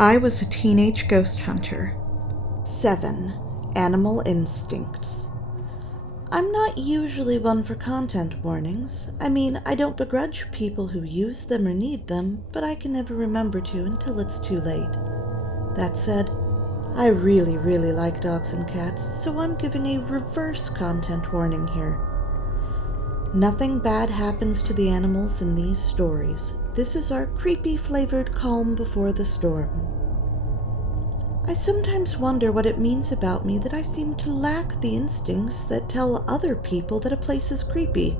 I was a teenage ghost hunter. 7. Animal instincts. I'm not usually one for content warnings. I mean, I don't begrudge people who use them or need them, but I can never remember to until it's too late. That said, I really like dogs and cats, so I'm giving a reverse content warning here. Nothing bad happens to the animals in these stories. This is our creepy-flavored calm before the storm. I sometimes wonder what it means about me that I seem to lack the instincts that tell other people that a place is creepy,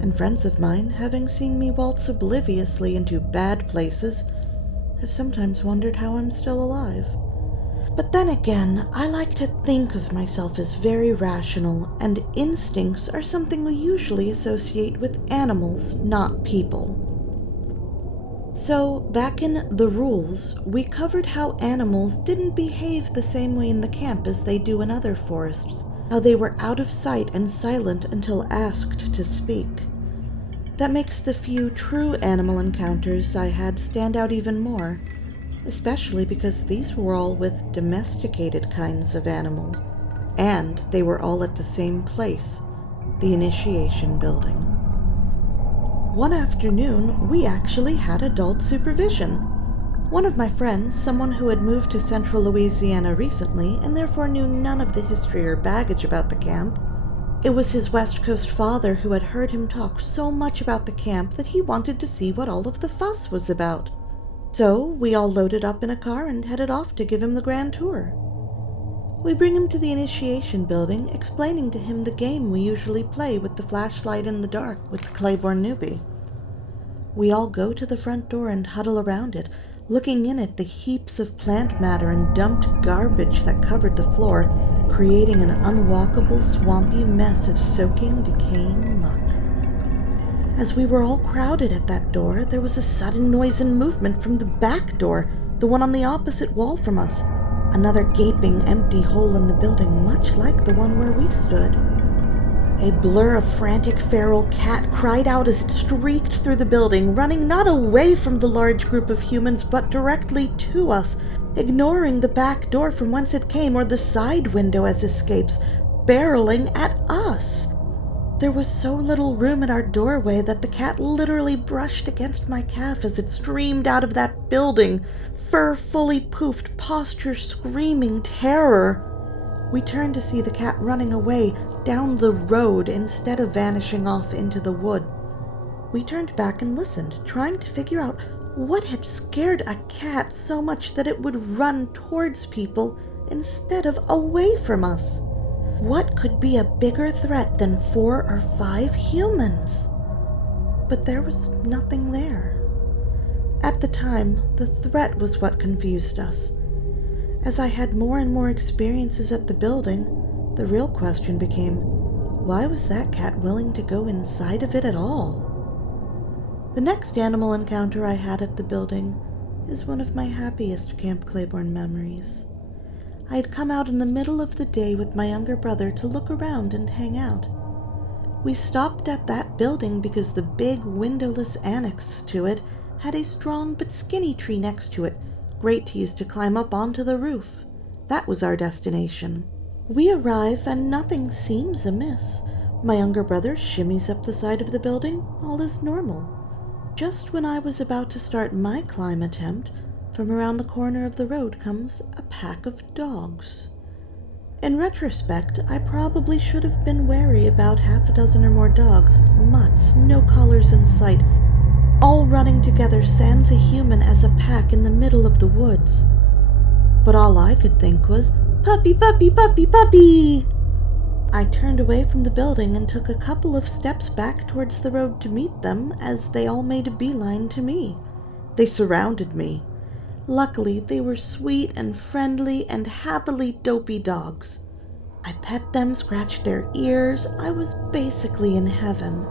and friends of mine, having seen me waltz obliviously into bad places, have sometimes wondered how I'm still alive. But then again, I like to think of myself as very rational, and instincts are something we usually associate with animals, not people. So, back in The Rules, we covered how animals didn't behave the same way in the camp as they do in other forests, how they were out of sight and silent until asked to speak. That makes the few true animal encounters I had stand out even more, especially because these were all with domesticated kinds of animals, and they were all at the same place, the Initiation Building. One afternoon, we actually had adult supervision. One of my friends, someone who had moved to central Louisiana recently and therefore knew none of the history or baggage about the camp, it was his West Coast father who had heard him talk so much about the camp that he wanted to see what all of the fuss was about. So we all loaded up in a car and headed off to give him the grand tour. We bring him to the Initiation Building, explaining to him the game we usually play with the flashlight in the dark with the Claiborne newbie. We all go to the front door and huddle around it, looking in at the heaps of plant matter and dumped garbage that covered the floor, creating an unwalkable, swampy mess of soaking, decaying muck. As we were all crowded at that door, there was a sudden noise and movement from the back door, the one on the opposite wall from us. Another gaping, empty hole in the building, much like the one where we stood. A blur of frantic feral cat cried out as it streaked through the building, running not away from the large group of humans, but directly to us, ignoring the back door from whence it came or the side window as escapes, barreling at us. There was so little room in our doorway that the cat literally brushed against my calf as it streamed out of that building, fur fully poofed, posture screaming terror. We turned to see the cat running away down the road instead of vanishing off into the wood. We turned back and listened, trying to figure out what had scared a cat so much that it would run towards people instead of away from us. What could be a bigger threat than 4 or 5 humans? But there was nothing there. At the time, the threat was what confused us. As I had more and more experiences at the building, the real question became, why was that cat willing to go inside of it at all? The next animal encounter I had at the building is one of my happiest Camp Claiborne memories. I had come out in the middle of the day with my younger brother to look around and hang out. We stopped at that building because the big windowless annex to it had a strong but skinny tree next to it, great to use to climb up onto the roof. That was our destination. We arrive and nothing seems amiss. My younger brother shimmies up the side of the building, all is normal. Just when I was about to start my climb attempt, from around the corner of the road comes a pack of dogs. In retrospect, I probably should have been wary about half a dozen or more dogs, mutts, no collars in sight, all running together sans a human as a pack in the middle of the woods. But all I could think was, "Puppy, puppy, puppy, puppy!" I turned away from the building and took a couple of steps back towards the road to meet them as they all made a beeline to me. They surrounded me. Luckily, they were sweet and friendly and happily dopey dogs. I pet them, scratched their ears. I was basically in heaven.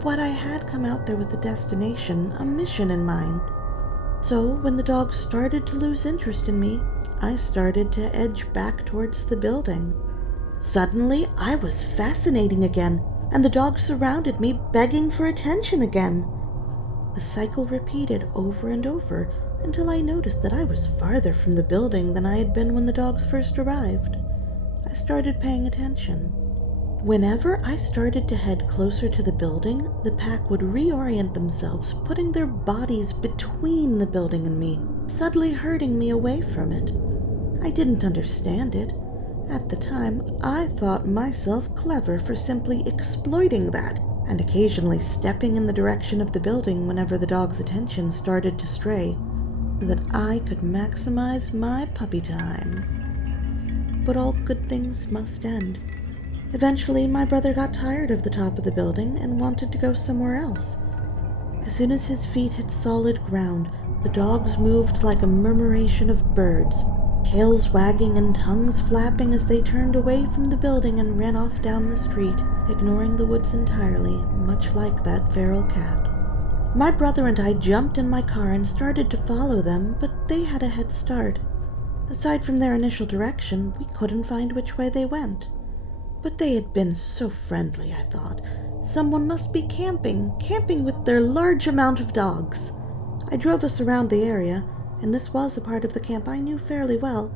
But I had come out there with a destination, a mission in mind. So when the dogs started to lose interest in me, I started to edge back towards the building. Suddenly, I was fascinating again, and the dogs surrounded me, begging for attention again. The cycle repeated over and over, until I noticed that I was farther from the building than I had been when the dogs first arrived. I started paying attention. Whenever I started to head closer to the building, the pack would reorient themselves, putting their bodies between the building and me, subtly herding me away from it. I didn't understand it. At the time, I thought myself clever for simply exploiting that, and occasionally stepping in the direction of the building whenever the dog's attention started to stray, so that I could maximize my puppy time. But all good things must end. Eventually, my brother got tired of the top of the building and wanted to go somewhere else. As soon as his feet hit solid ground, the dogs moved like a murmuration of birds, tails wagging and tongues flapping as they turned away from the building and ran off down the street, ignoring the woods entirely, much like that feral cat. My brother and I jumped in my car and started to follow them, but they had a head start. Aside from their initial direction, we couldn't find which way they went. But they had been so friendly, I thought. Someone must be camping with their large amount of dogs. I drove us around the area, and this was a part of the camp I knew fairly well,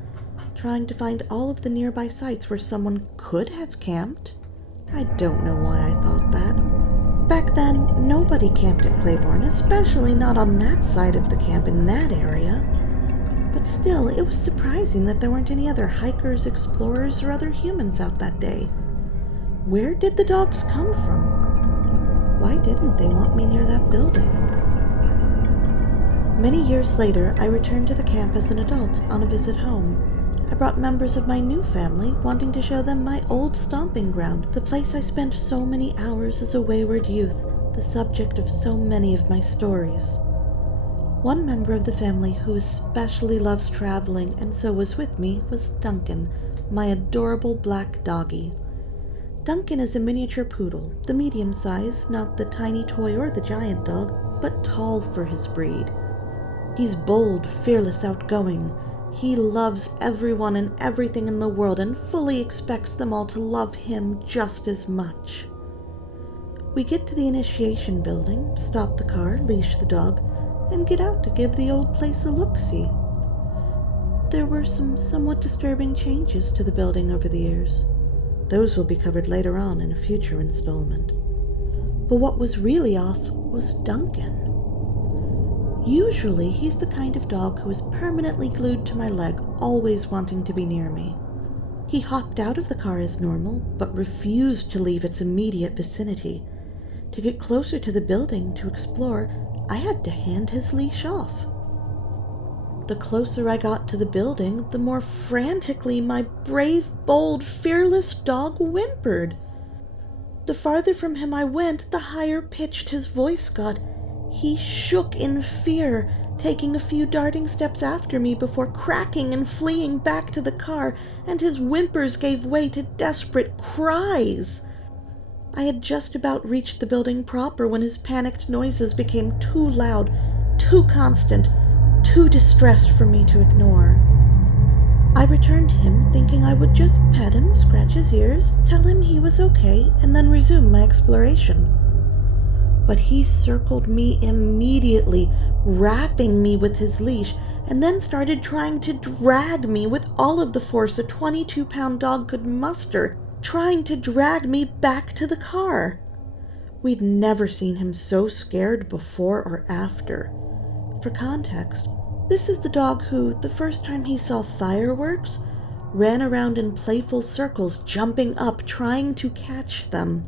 trying to find all of the nearby sites where someone could have camped. I don't know why I thought that. Back then, nobody camped at Claiborne, especially not on that side of the camp in that area. But still, it was surprising that there weren't any other hikers, explorers, or other humans out that day. Where did the dogs come from? Why didn't they want me near that building? Many years later, I returned to the camp as an adult on a visit home. I brought members of my new family, wanting to show them my old stomping ground, the place I spent so many hours as a wayward youth, the subject of so many of my stories. One member of the family who especially loves traveling and so was with me was Duncan, my adorable black doggie. Duncan is a miniature poodle, the medium size, not the tiny toy or the giant dog, but tall for his breed. He's bold, fearless, outgoing. He loves everyone and everything in the world and fully expects them all to love him just as much. We get to the initiation building, stop the car, leash the dog, and get out to give the old place a look-see. There were some somewhat disturbing changes to the building over the years. Those will be covered later on in a future installment. But what was really off was Duncan. Usually, he's the kind of dog who is permanently glued to my leg, always wanting to be near me. He hopped out of the car as normal, but refused to leave its immediate vicinity. To get closer to the building to explore, I had to hand his leash off. The closer I got to the building, the more frantically my brave, bold, fearless dog whimpered. The farther from him I went, the higher pitched his voice got. He shook in fear, taking a few darting steps after me before cracking and fleeing back to the car, and his whimpers gave way to desperate cries. I had just about reached the building proper when his panicked noises became too loud, too constant, too distressed for me to ignore. I returned to him, thinking I would just pet him, scratch his ears, tell him he was okay, and then resume my exploration. But he circled me immediately, wrapping me with his leash, and then started trying to drag me with all of the force a 22-pound dog could muster, trying to drag me back to the car. We'd never seen him so scared before or after. For context, this is the dog who, the first time he saw fireworks, ran around in playful circles, jumping up, trying to catch them.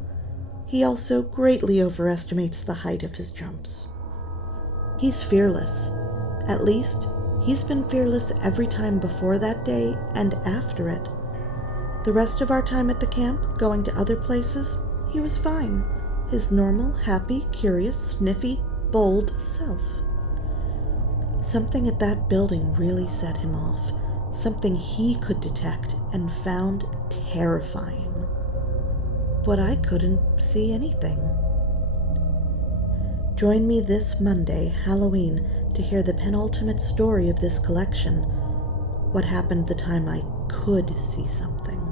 He also greatly overestimates the height of his jumps. He's fearless. At least, he's been fearless every time before that day and after it. The rest of our time at the camp, going to other places, he was fine. His normal, happy, curious, sniffy, bold self. Something at that building really set him off. Something he could detect and found terrifying. But I couldn't see anything. Join me this Monday, Halloween, to hear the penultimate story of this collection. What happened the time I could see something.